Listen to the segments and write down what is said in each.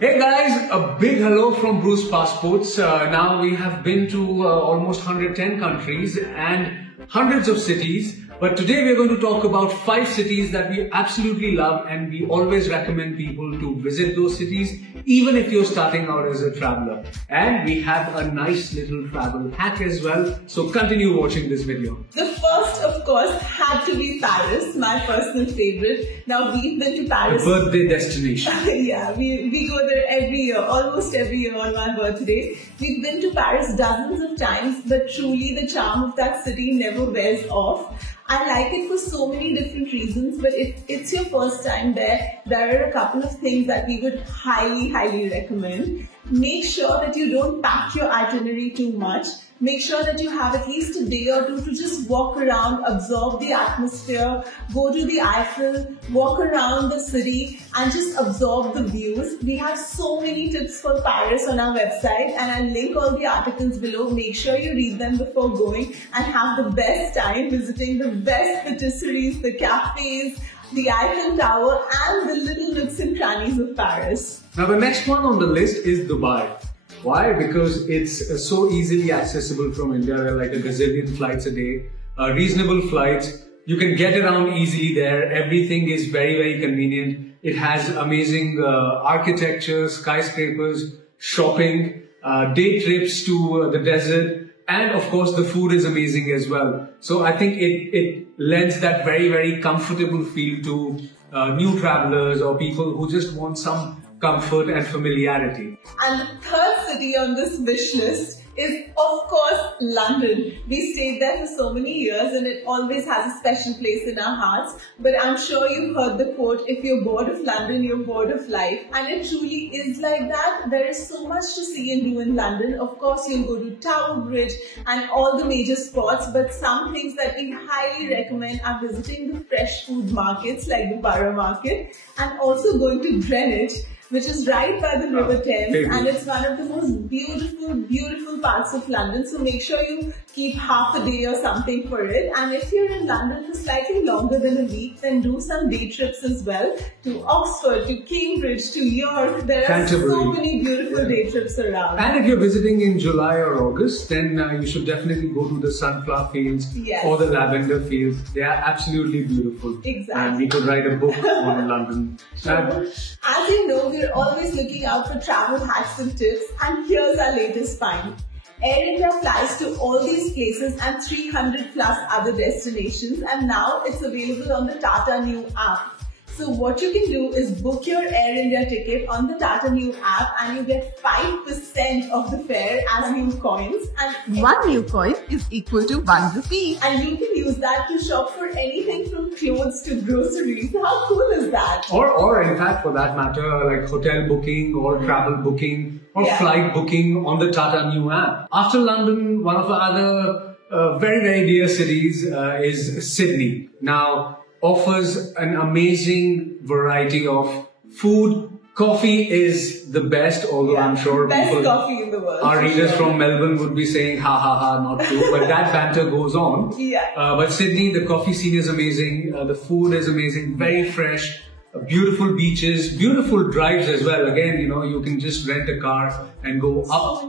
Hey guys, a big hello from Bruce Passports. Now we have been to almost 110 countries and hundreds of cities. But today we are going to talk about 5 cities that we absolutely love, and we always recommend people to visit those cities even if you're starting out as a traveler. And we have a nice little travel hack as well. So continue watching this video. The first, of course, had to be Paris, my personal favorite. Now we've been to Paris. The birthday destination. Yeah, we go there every year, almost every year on my birthday. We've been to Paris dozens of times, but truly the charm of that city never wears off. I like it for so many different reasons, but if it's your first time there are a couple of things that we would highly recommend. Make sure that you don't pack your itinerary too much. Make sure that you have at least a day or two to just walk around, absorb the atmosphere, go to the Eiffel, walk around the city and just absorb the views. We have so many tips for Paris on our website, and I'll link all the articles below. Make sure you read them before going and have the best time visiting the best patisseries, the cafes, the Eiffel Tower and the little nooks and crannies of Paris. Now the next one on the list is Dubai. Why? Because it's so easily accessible from India. There are like a gazillion flights a day, reasonable flights. You can get around easily there. Everything is very convenient. It has amazing architecture, skyscrapers, shopping, day trips to the desert, and of course the food is amazing as well. So I think it lends that very comfortable feel to new travelers or people who just want some comfort and familiarity. And the third city on this wish list is, of course, London. We stayed there for so many years and it always has a special place in our hearts. But I'm sure you've heard the quote, if you're bored of London, you're bored of life. And it truly is like that. There is so much to see and do in London. Of course, you'll go to Tower Bridge and all the major spots. But some things that we highly recommend are visiting the fresh food markets like the Borough Market and also going to Greenwich, which is right by the River Thames, and it's one of the most beautiful parts of London. So make sure you keep half a day or something for it. And if you're in London for slightly longer than a week, then do some day trips as well to Oxford, to Cambridge, to York. There are so many beautiful day trips around. And if you're visiting in July or August, then you should definitely go to the sunflower fields or the lavender fields. They are absolutely beautiful. Exactly. And we could write a book on London. As you know, we're always looking out for travel hacks and tips, and here's our latest find. Air India flies to all these places and 300 plus other destinations, and now it's available on the Tata Neu app. So what you can do is book your Air India ticket on the Tata Neu app and you get 5% of the fare as new coins. And 1 new coin is equal to 1 rupee. And you can use that to shop for anything from clothes to groceries. How cool is that? Or in fact, for that matter, like hotel booking or travel booking or flight booking on the Tata Neu app. After London, one of our other very dear cities is Sydney. Now, offers an amazing variety of food. Coffee is the best, although I'm sure best coffee in the world. Our readers from Melbourne would be saying, ha, not true. But that banter goes on. But Sydney, the coffee scene is amazing. The food is amazing, very fresh. Beautiful beaches, beautiful drives as well. Again, you know, you can just rent a car and go up,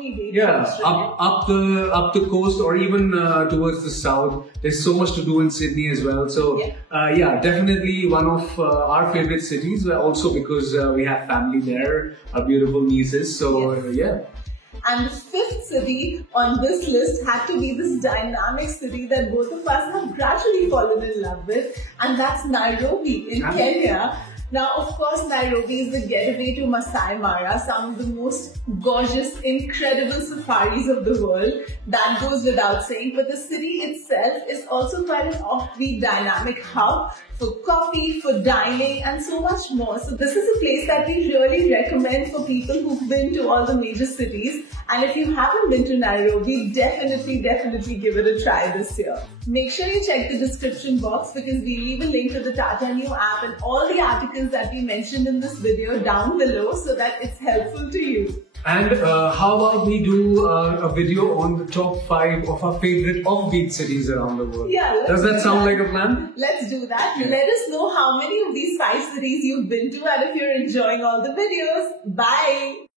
up the coast or even towards the south. There's so much to do in Sydney as well. So definitely one of our favorite cities. Also because we have family there, our beautiful nieces. So And the fifth city on this list had to be this dynamic city that both of us have gradually fallen in love with, and that's Nairobi in Kenya. Now, of course, Nairobi is the getaway to Masai Mara, some of the most gorgeous, incredible safaris of the world. That goes without saying, but the city itself is also quite an offbeat, dynamic hub for coffee, for dining, and so much more. So this is a place that we really recommend for people who've been to all the major cities. And if you haven't been to Nairobi, definitely give it a try this year. Make sure you check the description box because we leave a link to the Tata Neu app and all the articles that we mentioned in this video down below so that it's helpful to you. And how about we do a video on the top 5 of our favorite offbeat cities around the world? Yeah. Does that sound like a plan? Let's do that. Let us know how many of these 5 cities you've been to and if you're enjoying all the videos. Bye.